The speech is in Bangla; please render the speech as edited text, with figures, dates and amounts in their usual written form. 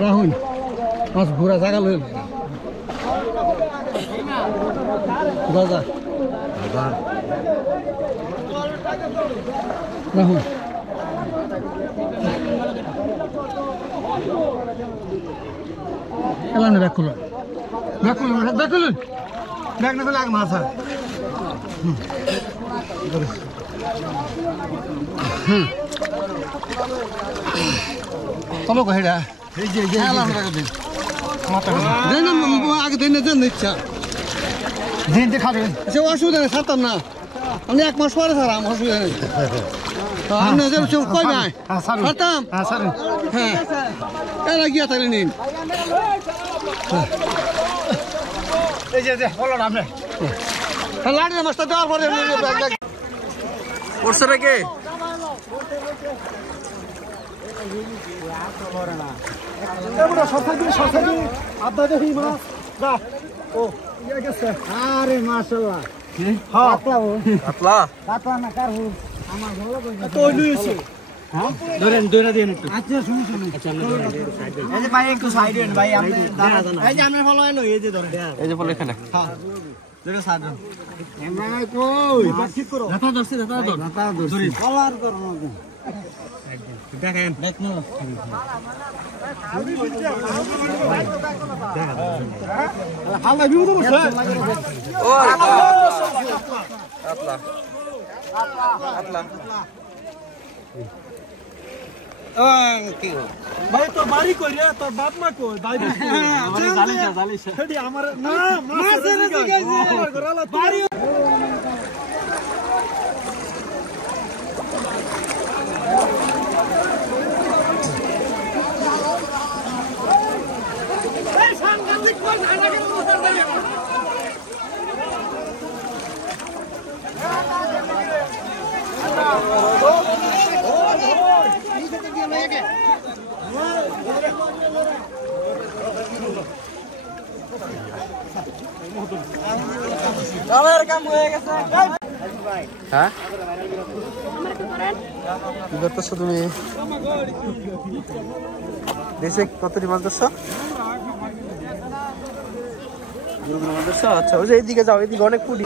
রাহুল মাছ ঘোরা জায়গা লইল দাদা রাহুল এলাম ব্যাগ করলেন ব্যাগ না ফেলে আগে মাছ হয় চলো হেডা আগে দিন দেন ইচ্ছা দিনতে খাবে সে অসুবিধা নেই ছাড়তাম না আমি 1 মাস পরে ছাড়াম অসুবিধা নেই আপনি কই ভাই ছাড়তাম হ্যাঁ এরা গিয়া তাহলে নিন এই যে বলো না আপনি লাড়ি মাছটা দেওয়ার পরে পড়ছে নাকি আরে মাশাআল্লাহ আচ্ছা শুনুন ভাই একটু সাইড ভাই এই যে বলে এখানে দেখেন ভাই তোর বাড়ি কই রে তোর বাপ মা কই ভাই আমার না বাড়ি হ্যাঁ কি করতেছো তুমি দেশে কতটি মাছ ধরছো আচ্ছা ওই যে এইদিকে যাও এদিকে অনেক পুটি